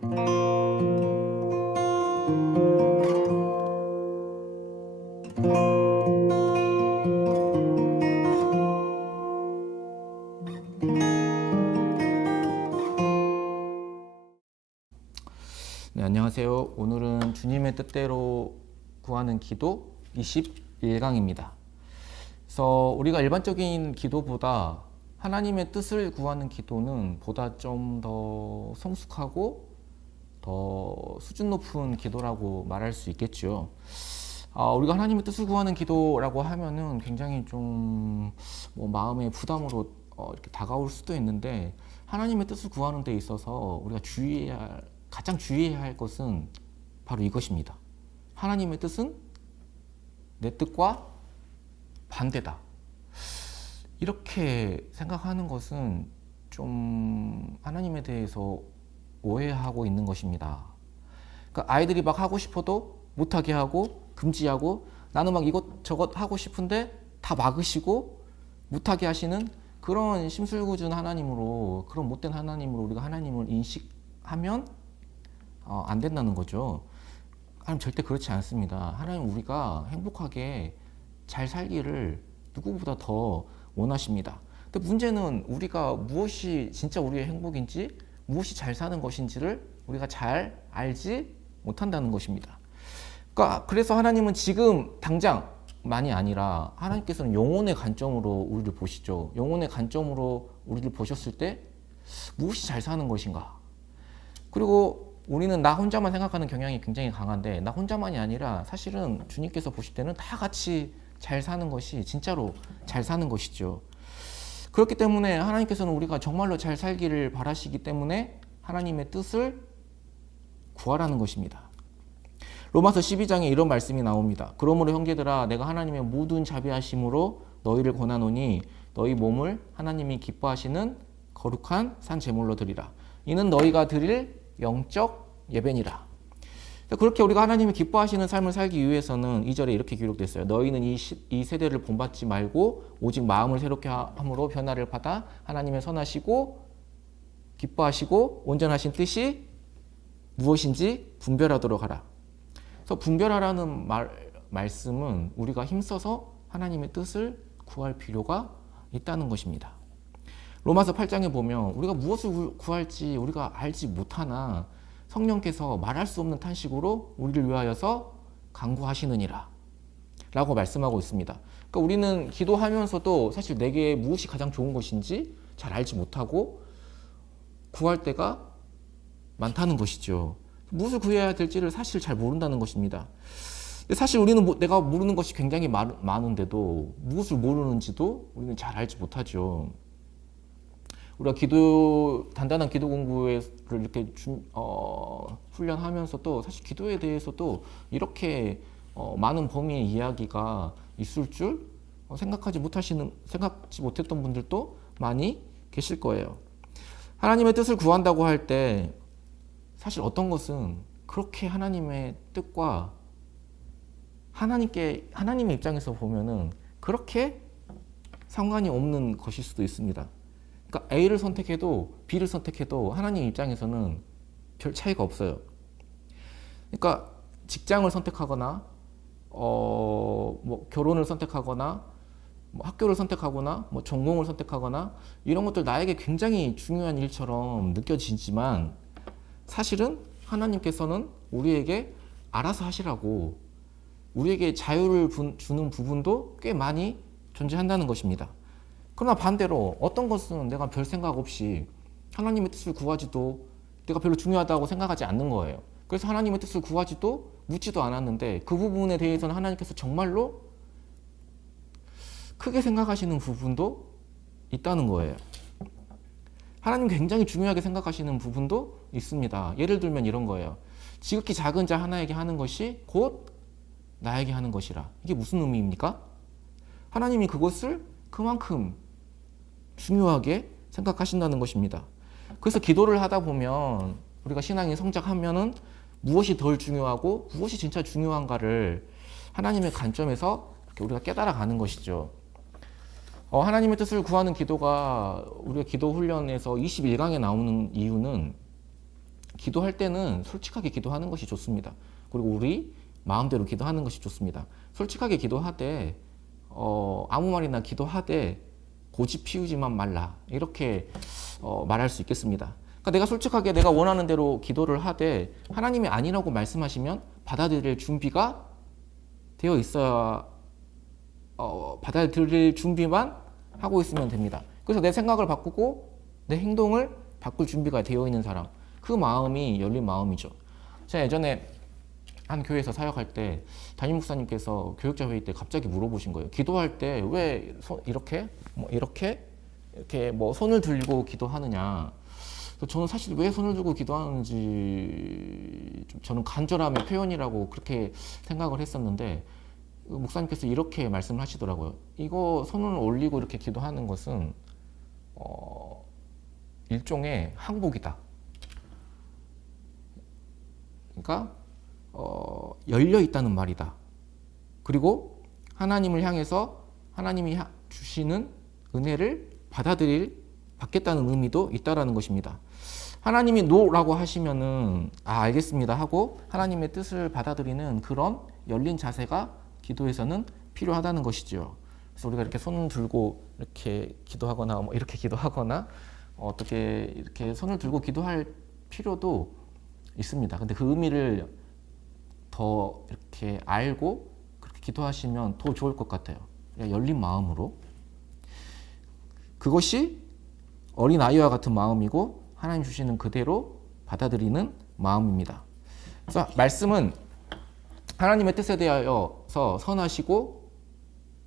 네, 안녕하세요. 오늘은 주님의 뜻대로 구하는 기도 21강입니다. 그래서 우리가 일반적인 기도보다 하나님의 뜻을 구하는 기도는 보다 좀 더 성숙하고 더 수준 높은 기도라고 말할 수 있겠죠. 우리가 하나님의 뜻을 구하는 기도라고 하면은 굉장히 좀 마음의 부담으로 이렇게 다가올 수도 있는데, 하나님의 뜻을 구하는 데 있어서 우리가 가장 주의해야 할 것은 바로 이것입니다. 하나님의 뜻은 내 뜻과 반대다. 이렇게 생각하는 것은 좀 하나님에 대해서 오해하고 있는 것입니다. 그러니까 아이들이 막 하고 싶어도 못하게 하고 금지하고, 나는 막 이것저것 하고 싶은데 다 막으시고 못하게 하시는 그런 심술궂은 하나님으로, 그런 못된 하나님으로 우리가 하나님을 인식하면 안 된다는 거죠. 하나님 절대 그렇지 않습니다. 하나님 우리가 행복하게 잘 살기를 누구보다 더 원하십니다. 근데 문제는 우리가 무엇이 진짜 우리의 행복인지, 무엇이 잘 사는 것인지를 우리가 잘 알지 못한다는 것입니다. 그래서 하나님은 지금 당장만이 아니라 하나님께서는 영혼의 관점으로 우리를 보시죠. 영혼의 관점으로 우리를 보셨을 때 무엇이 잘 사는 것인가. 그리고 우리는 나 혼자만 생각하는 경향이 굉장히 강한데, 나 혼자만이 아니라 사실은 주님께서 보실 때는 다 같이 잘 사는 것이 진짜로 잘 사는 것이죠. 그렇기 때문에 하나님께서는 우리가 정말로 잘 살기를 바라시기 때문에 하나님의 뜻을 구하라는 것입니다. 로마서 12장에 이런 말씀이 나옵니다. 그러므로 형제들아, 내가 하나님의 모든 자비하심으로 너희를 권하노니 너희 몸을 하나님이 기뻐하시는 거룩한 산 제물로 드리라. 이는 너희가 드릴 영적 예배니라. 그렇게 우리가 하나님이 기뻐하시는 삶을 살기 위해서는 2절에 이렇게 기록됐어요. 너희는 이 세대를 본받지 말고 오직 마음을 새롭게 함으로 변화를 받아 하나님의 선하시고 기뻐하시고 온전하신 뜻이 무엇인지 분별하도록 하라. 그래서 분별하라는 말씀은 우리가 힘써서 하나님의 뜻을 구할 필요가 있다는 것입니다. 로마서 8장에 보면 우리가 무엇을 구할지 우리가 알지 못하나 성령께서 말할 수 없는 탄식으로 우리를 위하여서 간구하시느니라 라고 말씀하고 있습니다. 그러니까 우리는 기도하면서도 사실 내게 무엇이 가장 좋은 것인지 잘 알지 못하고 구할 때가 많다는 것이죠. 무엇을 구해야 될지를 사실 잘 모른다는 것입니다. 사실 우리는 내가 모르는 것이 굉장히 많은데도 무엇을 모르는지도 우리는 잘 알지 못하죠. 우리가 단단한 기도 공부를 이렇게 훈련하면서도 사실 기도에 대해서도 이렇게 많은 범위의 이야기가 있을 줄 생각지 못했던 분들도 많이 계실 거예요. 하나님의 뜻을 구한다고 할 때 사실 어떤 것은 그렇게 하나님의 뜻과 하나님의 입장에서 보면은 그렇게 상관이 없는 것일 수도 있습니다. 그러니까 A를 선택해도 B를 선택해도 하나님 입장에서는 별 차이가 없어요. 그러니까 직장을 선택하거나 결혼을 선택하거나 학교를 선택하거나 전공을 선택하거나 이런 것들 나에게 굉장히 중요한 일처럼 느껴지지만, 사실은 하나님께서는 우리에게 알아서 하시라고 우리에게 자유를 주는 부분도 꽤 많이 존재한다는 것입니다. 그러나 반대로 어떤 것은 내가 별 생각 없이 하나님의 뜻을 구하지도 내가 별로 중요하다고 생각하지 않는 거예요. 그래서 하나님의 뜻을 구하지도 묻지도 않았는데 그 부분에 대해서는 하나님께서 정말로 크게 생각하시는 부분도 있다는 거예요. 하나님 굉장히 중요하게 생각하시는 부분도 있습니다. 예를 들면 이런 거예요. 지극히 작은 자 하나에게 하는 것이 곧 나에게 하는 것이라. 이게 무슨 의미입니까? 하나님이 그것을 그만큼 중요하게 생각하신다는 것입니다. 그래서 기도를 하다 보면 우리가 신앙이 성장하면은 무엇이 덜 중요하고 무엇이 진짜 중요한가를 하나님의 관점에서 우리가 깨달아가는 것이죠. 하나님의 뜻을 구하는 기도가 우리가 기도 훈련에서 21강에 나오는 이유는 기도할 때는 솔직하게 기도하는 것이 좋습니다. 그리고 우리 마음대로 기도하는 것이 좋습니다. 솔직하게 기도하되 아무 말이나 기도하되 고집 피우지만 말라 이렇게 말할 수 있겠습니다. 그러니까 내가 솔직하게 내가 원하는 대로 기도를 하되 하나님이 아니라고 말씀하시면 받아들일 준비가 되어 있어야 받아들일 준비만 하고 있으면 됩니다. 그래서 내 생각을 바꾸고 내 행동을 바꿀 준비가 되어 있는 사람, 그 마음이 열린 마음이죠. 제가 예전에 한 교회에서 사역할 때 담임 목사님께서 교육자 회의 때 갑자기 물어보신 거예요. 기도할 때 왜 이렇게 뭐 손을 들고 기도하느냐. 저는 사실 왜 손을 들고 기도하는지 저는 간절함의 표현이라고 그렇게 생각을 했었는데 목사님께서 이렇게 말씀을 하시더라고요. 이거 손을 올리고 이렇게 기도하는 것은 일종의 항복이다. 그러니까 열려 있다는 말이다. 그리고 하나님을 향해서 하나님이 주시는 은혜를 받겠다는 의미도 있다라는 것입니다. 하나님이 노라고 하시면은 알겠습니다 하고 하나님의 뜻을 받아들이는 그런 열린 자세가 기도에서는 필요하다는 것이죠. 그래서 우리가 이렇게 손 들고 이렇게 기도하거나 뭐 이렇게 기도하거나 어떻게 이렇게 손을 들고 기도할 필요도 있습니다. 근데 그 의미를 더 이렇게 알고 그렇게 기도하시면 더 좋을 것 같아요. 그냥 열린 마음으로. 그것이 어린 아이와 같은 마음이고 하나님 주시는 그대로 받아들이는 마음입니다. 그래서 말씀은 하나님의 뜻에 대하여서 선하시고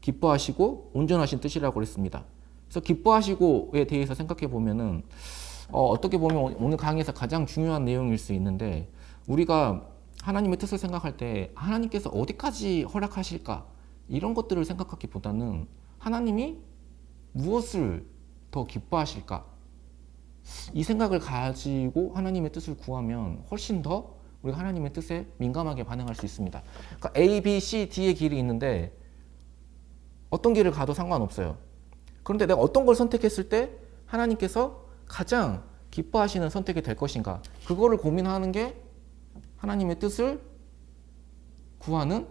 기뻐하시고 온전하신 뜻이라고 했습니다. 그래서 기뻐하시고에 대해서 생각해 보면은 어떻게 보면 오늘 강의에서 가장 중요한 내용일 수 있는데 우리가 하나님의 뜻을 생각할 때 하나님께서 어디까지 허락하실까 이런 것들을 생각하기보다는 하나님이 무엇을 더 기뻐하실까 이 생각을 가지고 하나님의 뜻을 구하면 훨씬 더 우리가 하나님의 뜻에 민감하게 반응할 수 있습니다. 그러니까 A, B, C, D의 길이 있는데 어떤 길을 가도 상관없어요. 그런데 내가 어떤 걸 선택했을 때 하나님께서 가장 기뻐하시는 선택이 될 것인가 그거를 고민하는 게 하나님의 뜻을 구하는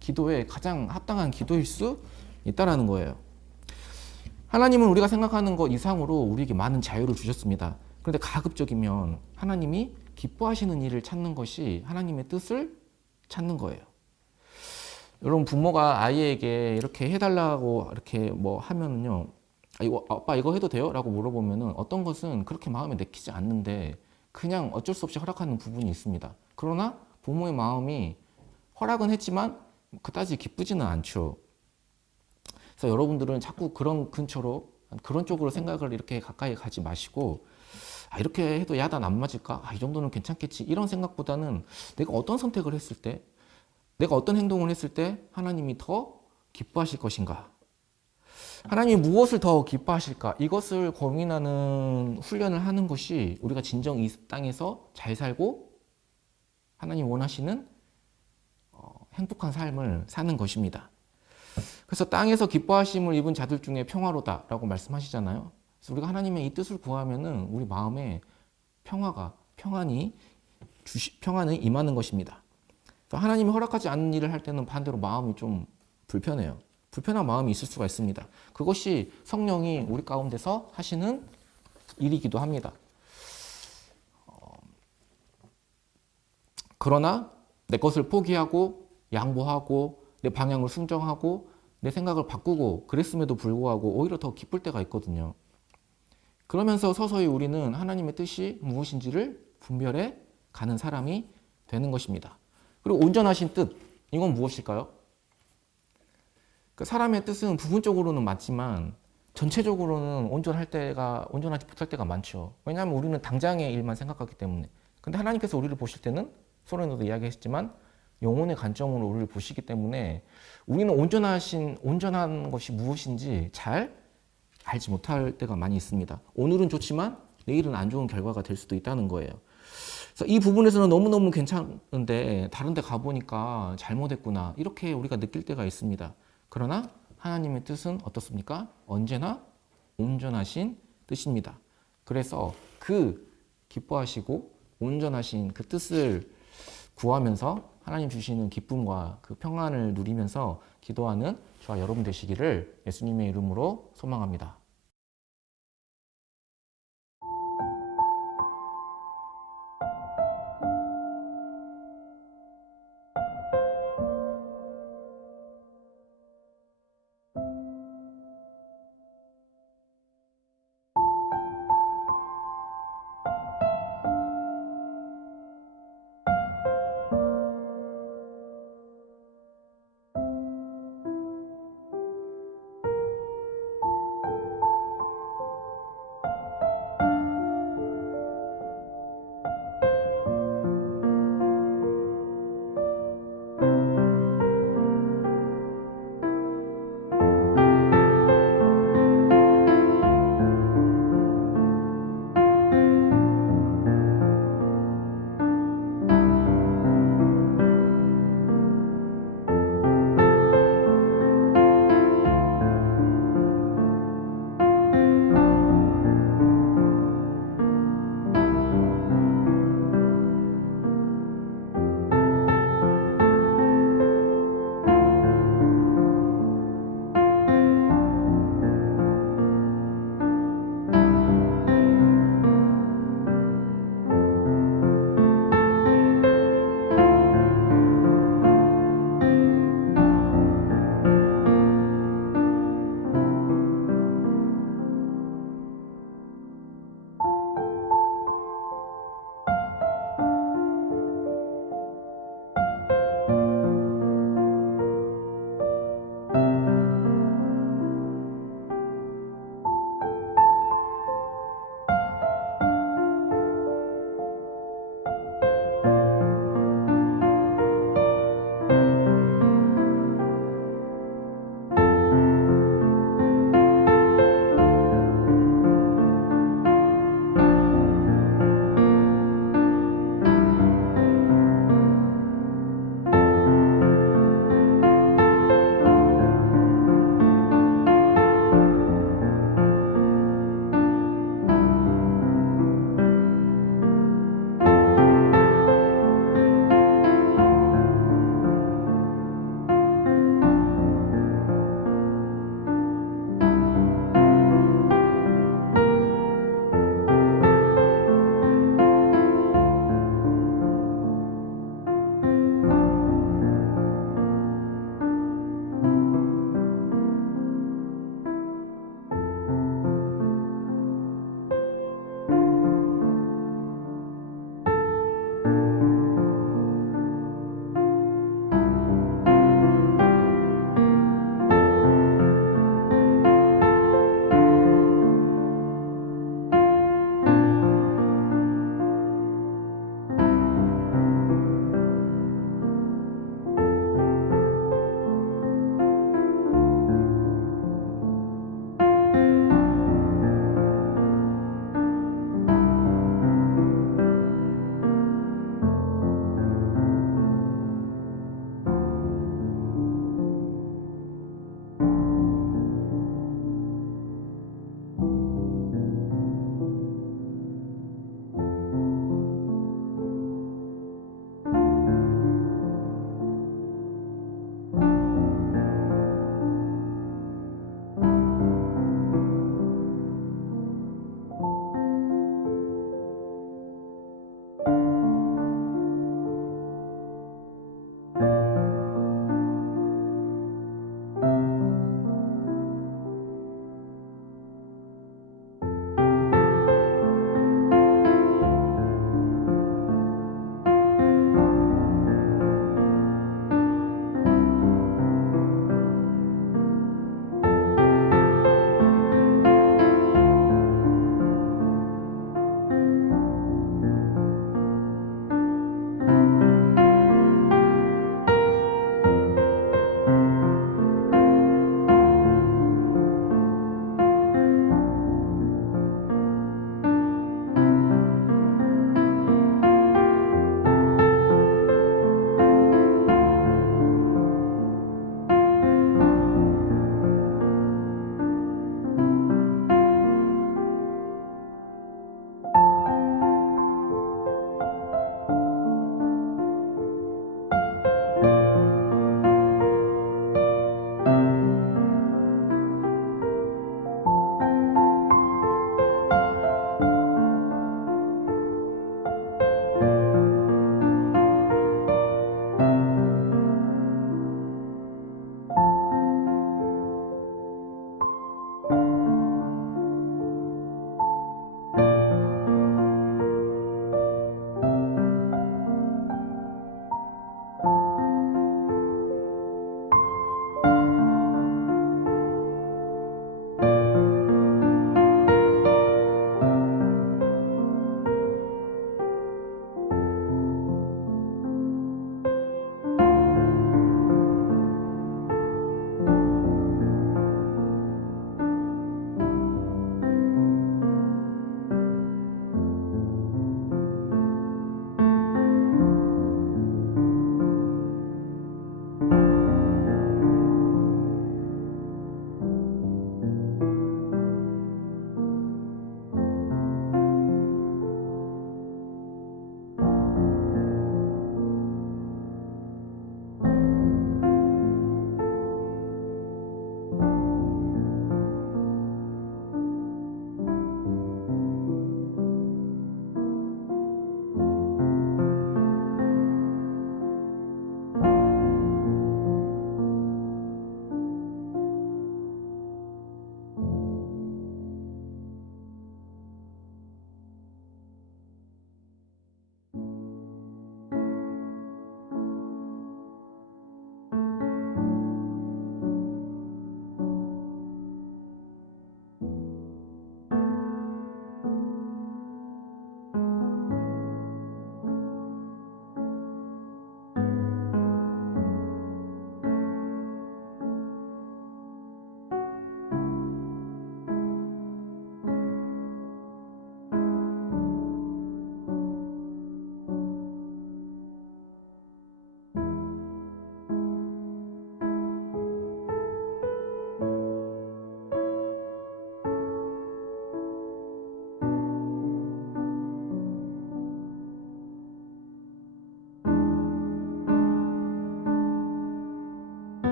기도에 가장 합당한 기도일 수 있다는 거예요. 하나님은 우리가 생각하는 것 이상으로 우리에게 많은 자유를 주셨습니다. 그런데 가급적이면 하나님이 기뻐하시는 일을 찾는 것이 하나님의 뜻을 찾는 거예요. 여러분 부모가 아이에게 이렇게 해달라고 이렇게 뭐 하면요, 이거 아빠 이거 해도 돼요? 라고 물어보면은 어떤 것은 그렇게 마음에 내키지 않는데 그냥 어쩔 수 없이 허락하는 부분이 있습니다. 그러나 부모의 마음이 허락은 했지만 그다지 기쁘지는 않죠. 그래서 여러분들은 자꾸 그런 근처로 그런 쪽으로 생각을 이렇게 가까이 가지 마시고 이렇게 해도 야단 안 맞을까? 이 정도는 괜찮겠지. 이런 생각보다는 내가 어떤 선택을 했을 때 내가 어떤 행동을 했을 때 하나님이 더 기뻐하실 것인가? 하나님이 무엇을 더 기뻐하실까? 이것을 고민하는 훈련을 하는 것이 우리가 진정 이 땅에서 잘 살고 하나님 원하시는 행복한 삶을 사는 것입니다. 그래서 땅에서 기뻐하심을 입은 자들 중에 평화로다라고 말씀하시잖아요. 그래서 우리가 하나님의 이 뜻을 구하면은 우리 마음에 평안이 임하는 것입니다. 하나님이 허락하지 않는 일을 할 때는 반대로 마음이 좀 불편해요. 불편한 마음이 있을 수가 있습니다. 그것이 성령이 우리 가운데서 하시는 일이기도 합니다. 그러나 내 것을 포기하고 양보하고 내 방향을 순정하고 내 생각을 바꾸고 그랬음에도 불구하고 오히려 더 기쁠 때가 있거든요. 그러면서 서서히 우리는 하나님의 뜻이 무엇인지를 분별해 가는 사람이 되는 것입니다. 그리고 온전하신 뜻, 이건 무엇일까요? 사람의 뜻은 부분적으로는 맞지만 전체적으로는 온전하지 못할 때가 많죠. 왜냐하면 우리는 당장의 일만 생각하기 때문에. 근데 하나님께서 우리를 보실 때는 소련에도 이야기했지만 영혼의 관점으로 우리를 보시기 때문에 우리는 온전한 것이 무엇인지 잘 알지 못할 때가 많이 있습니다. 오늘은 좋지만 내일은 안 좋은 결과가 될 수도 있다는 거예요. 그래서 이 부분에서는 너무너무 괜찮은데 다른 데 가보니까 잘못했구나 이렇게 우리가 느낄 때가 있습니다. 그러나 하나님의 뜻은 어떻습니까? 언제나 온전하신 뜻입니다. 그래서 그 기뻐하시고 온전하신 그 뜻을 구하면서 하나님 주시는 기쁨과 그 평안을 누리면서 기도하는 저와 여러분 되시기를 예수님의 이름으로 소망합니다.